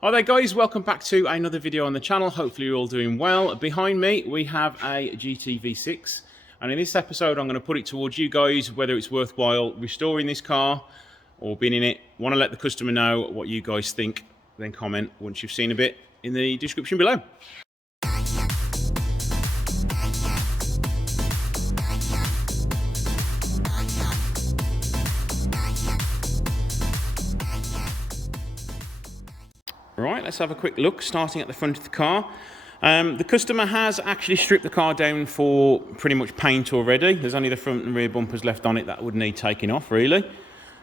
Hi there guys, welcome back to another video on the channel. Hopefully you're all doing well. Behind me we have a GTV V6 and in this episode I'm going to put it towards you guys whether it's worthwhile restoring this car or being in it. Want to let the customer know what you guys think, then comment once you've seen a bit in the description below. Right, let's have a quick look, starting at the front of the car. The customer has actually stripped the car down for pretty much paint already. There's only the front and rear bumpers left on it that would need taking off, really,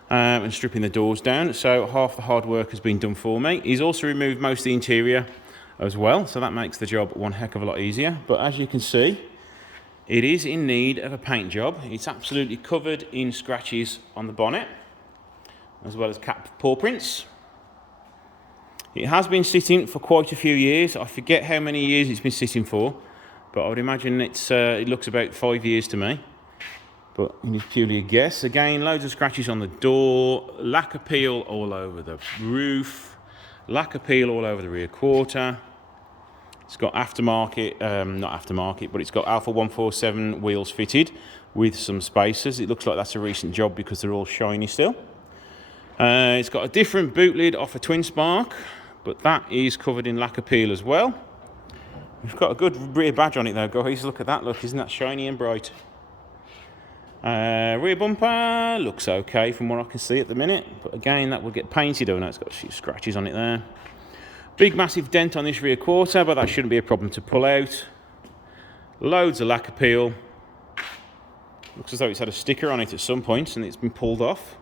and stripping the doors down. So half the hard work has been done for me. He's also removed most of the interior as well, so that makes the job one heck of a lot easier. But as you can see, it is in need of a paint job. It's absolutely covered in scratches on the bonnet, as well as cap paw prints. It has been sitting for quite a few years. I forget how many years it's been sitting for, but I would imagine it looks about 5 years to me. But it's purely a guess. Again, loads of scratches on the door, lacquer peel all over the roof, lacquer peel all over the rear quarter. It's got aftermarket, not aftermarket, but it's got Alfa 147 wheels fitted with some spacers. It looks like that's a recent job because they're all shiny still. It's got a different boot lid off a twin spark, but that is covered in lacquer peel as well. We've got a good rear badge on it though, guys. Look at that, look, isn't that shiny and bright? Rear bumper looks okay from what I can see at the minute, but again, that will get painted. Oh no, it's got a few scratches on it there. Big massive dent on this rear quarter, but that shouldn't be a problem to pull out. Loads of lacquer peel. Looks as though it's had a sticker on it at some point and it's been pulled off.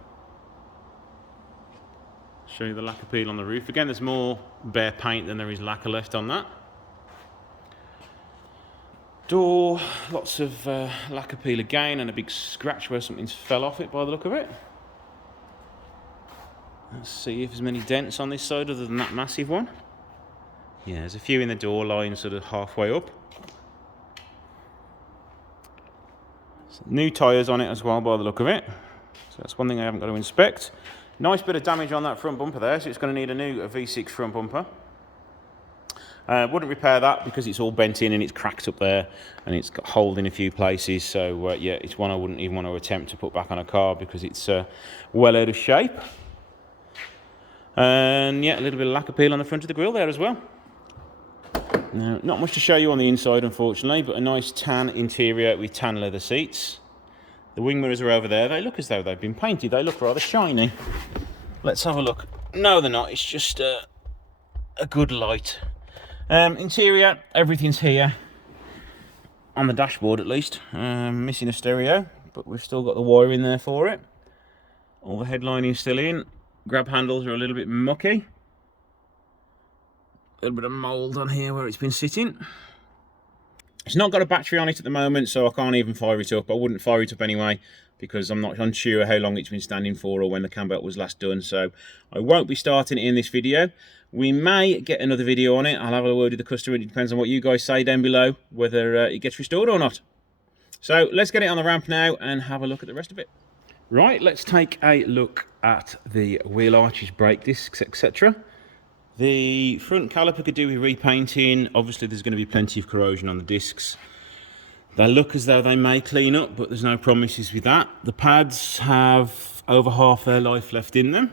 Show you the lacquer peel on the roof. Again, there's more bare paint than there is lacquer left on that. Door, lots of lacquer peel again, and a big scratch where something's fell off it by the look of it. Let's see if there's many dents on this side other than that massive one. Yeah, there's a few in the door line, sort of halfway up. New tyres on it as well by the look of it. So that's one thing I haven't got to inspect. Nice bit of damage on that front bumper there, so it's going to need a new V6 front bumper. Wouldn't repair that because it's all bent in and it's cracked up there and it's got holes in a few places. So yeah, it's one I wouldn't even want to attempt to put back on a car because it's well out of shape. And yeah, a little bit of lacquer peel on the front of the grille there as well. Now, not much to show you on the inside, unfortunately, but a nice tan interior with tan leather seats. The wing mirrors are over there. They look as though they've been painted. They look rather shiny. Let's have a look. No, they're not. It's just a good light. Interior, everything's here. On the dashboard, at least. Missing a stereo, but we've still got the wire in there for it. All the headlining's still in. Grab handles are a little bit mucky. A little bit of mould on here where it's been sitting. It's not got a battery on it at the moment, so I can't even fire it up. I wouldn't fire it up anyway, because I'm not unsure how long it's been standing for or when the cam belt was last done, so I won't be starting it in this video. We may get another video on it. I'll have a word with the customer. It depends on what you guys say down below, whether it gets restored or not. So let's get it on the ramp now and have a look at the rest of it. Right, let's take a look at the wheel arches, brake discs, etc. The front caliper could do with repainting. Obviously there's going to be plenty of corrosion on the discs. They look as though they may clean up, but there's no promises with that. The pads have over half their life left in them.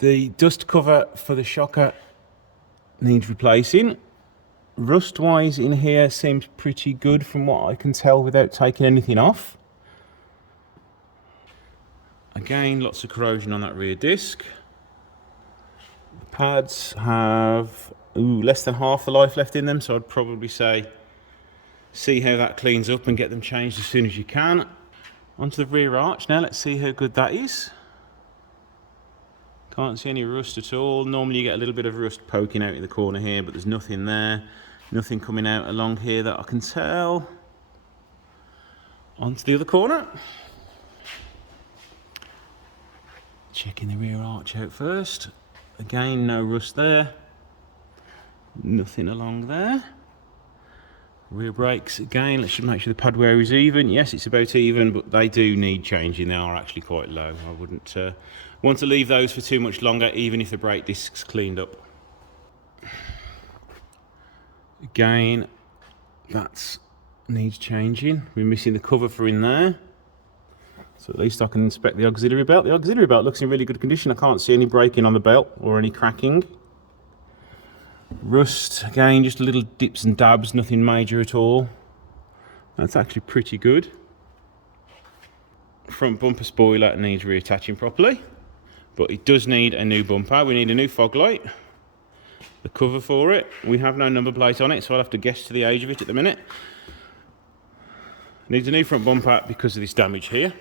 The dust cover for the shocker needs replacing. Rust wise in here seems pretty good from what I can tell without taking anything off. Again, lots of corrosion on that rear disc. The pads have less than half the life left in them, so I'd probably say see how that cleans up and get them changed as soon as you can. Onto the rear arch now, let's see how good that is. Can't see any rust at all. Normally you get a little bit of rust poking out in the corner here, but there's nothing there. Nothing coming out along here that I can tell. Onto the other corner. Checking the rear arch out first. Again, no rust there. Nothing along there. Rear brakes, again, let's just make sure the pad wear is even. Yes, it's about even, but they do need changing. They are actually quite low. I want to leave those for too much longer, even if the brake disc's cleaned up. Again, that needs changing. We're missing the cover for in there. So at least I can inspect the auxiliary belt. The auxiliary belt looks in really good condition. I can't see any breaking on the belt or any cracking. Rust, again, just little dips and dabs, nothing major at all. That's actually pretty good. Front bumper spoiler needs reattaching properly, but it does need a new bumper. We need a new fog light, the cover for it. We have no number plate on it, so I'll have to guess to the age of it at the minute. Needs a new front bumper because of this damage here.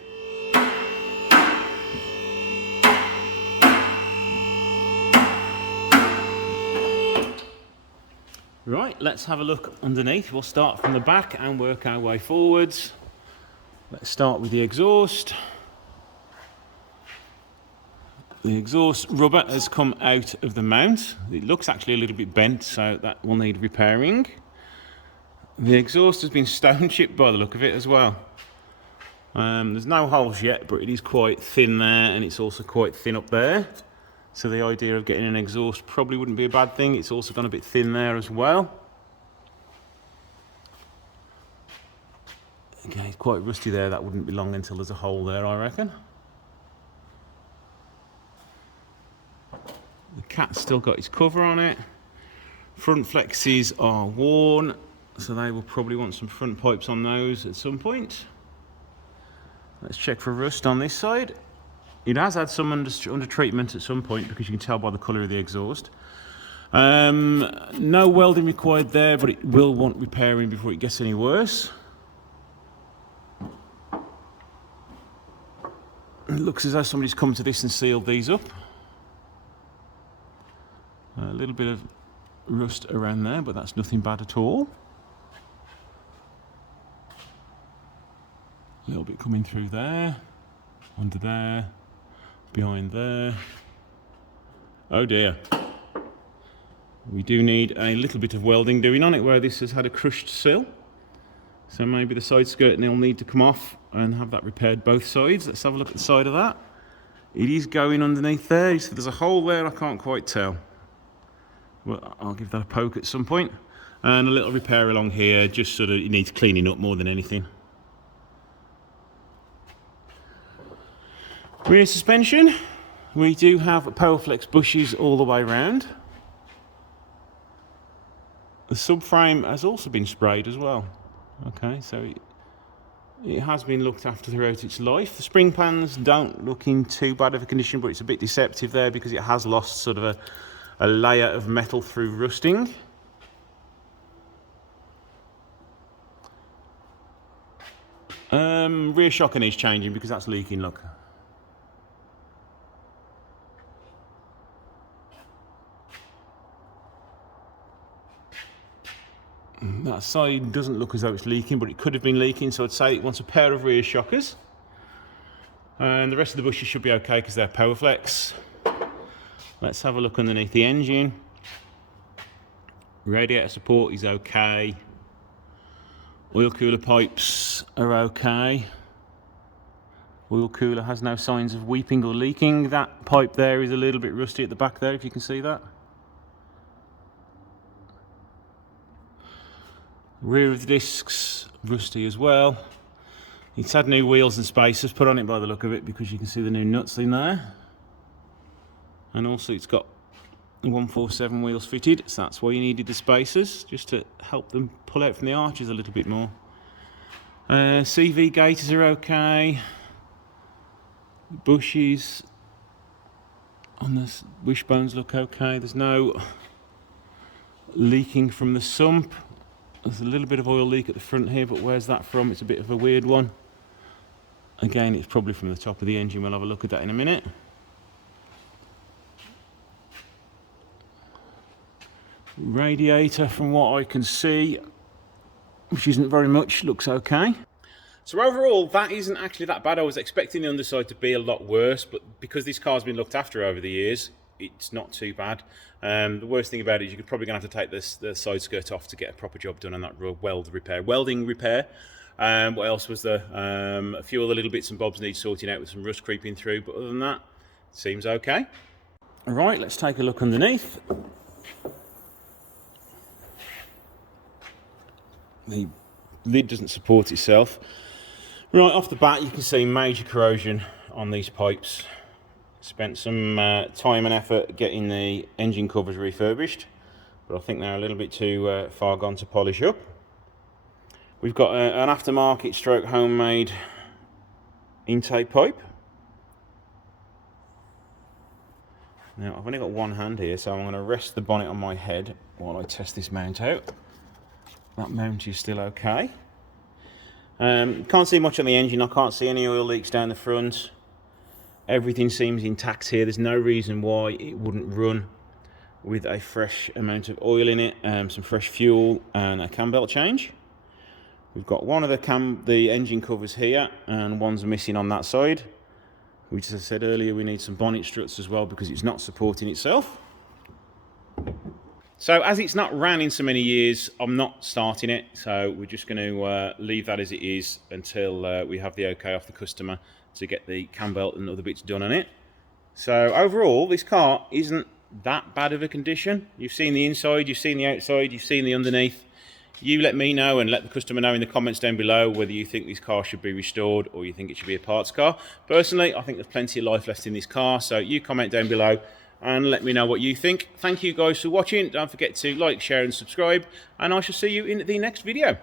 Right, let's have a look underneath. We'll start from the back and work our way forwards. Let's start with the exhaust. The exhaust rubber has come out of the mount. It looks actually a little bit bent, so that will need repairing. The exhaust has been stone chipped by the look of it as well. There's no holes yet, but it is quite thin there, and it's also quite thin up there. So the idea of getting an exhaust probably wouldn't be a bad thing. It's also gone a bit thin there as well. Okay, it's quite rusty there. That wouldn't be long until there's a hole there, I reckon. The cat's still got its cover on it. Front flexes are worn, so they will probably want some front pipes on those at some point. Let's check for rust on this side. It has had some under treatment at some point, because you can tell by the colour of the exhaust. No welding required there, but it will want repairing before it gets any worse. It looks as though somebody's come to this and sealed these up. A little bit of rust around there, but that's nothing bad at all. A little bit coming through there, under there, behind there. Oh dear. We do need a little bit of welding doing on it where this has had a crushed sill. So maybe the side skirt will need to come off and have that repaired both sides. Let's have a look at the side of that. It is going underneath there. So there's a hole there, I can't quite tell. Well, I'll give that a poke at some point. And a little repair along here, just sort of, it needs cleaning up more than anything. Rear suspension, we do have Powerflex bushes all the way around. The subframe has also been sprayed as well. Okay, so it has been looked after throughout its life. The spring pans don't look in too bad of a condition, but it's a bit deceptive there because it has lost sort of a layer of metal through rusting. Rear shocker needs changing because that's leaking, look. That side doesn't look as though it's leaking, but it could have been leaking, so I'd say it wants a pair of rear shockers. And the rest of the bushes should be okay because they're Powerflex. Let's have a look underneath the engine. Radiator support is okay. Oil cooler pipes are okay. Oil cooler has no signs of weeping or leaking. That pipe there is a little bit rusty at the back there, if you can see that. Rear of the discs, rusty as well. It's had new wheels and spacers put on it by the look of it, because you can see the new nuts in there. And also it's got 147 wheels fitted, so that's why you needed the spacers, just to help them pull out from the arches a little bit more. CV gaiters are okay. Bushes on the wishbones look okay. There's no leaking from the sump. There's a little bit of oil leak at the front here, but where's that from? It's a bit of a weird one. Again, it's probably from the top of the engine. We'll have a look at that in a minute. Radiator, from what I can see, which isn't very much, looks okay. So overall, that isn't actually that bad. I was expecting the underside to be a lot worse, but because this car's been looked after over the years, it's not too bad. The worst thing about it is you're probably going to have to take the side skirt off to get a proper job done on that welding repair. What else was there? A few other little bits and bobs need sorting out with some rust creeping through, but other than that, Seems okay. Right, let's take a look underneath. The lid doesn't support itself. Right off the bat, you can see major corrosion on these pipes. Spent some time and effort getting the engine covers refurbished, but I think they're a little bit too far gone to polish up. We've got an aftermarket stroke homemade intake pipe. Now I've only got one hand here, so I'm going to rest the bonnet on my head while I test this mount out. That mount is still okay. Can't see much on the engine. I can't see any oil leaks down the front. Everything seems intact here. There's no reason why it wouldn't run with a fresh amount of oil in it, some fresh fuel and a cam belt change. We've got one of the engine covers here, and one's missing on that side. Which, as I said earlier, we need some bonnet struts as well because it's not supporting itself. So as it's not ran in so many years, I'm not starting it. So we're just going to leave that as it is until we have the okay off the customer to get the cam belt and other bits done on it. So overall, this car isn't that bad of a condition. You've seen the inside, you've seen the outside, you've seen the underneath. You let me know and let the customer know in the comments down below whether you think this car should be restored or you think it should be a parts car. Personally, I think there's plenty of life left in this car, so you comment down below and let me know what you think. Thank you guys for watching. Don't forget to like, share and subscribe, and I shall see you in the next video.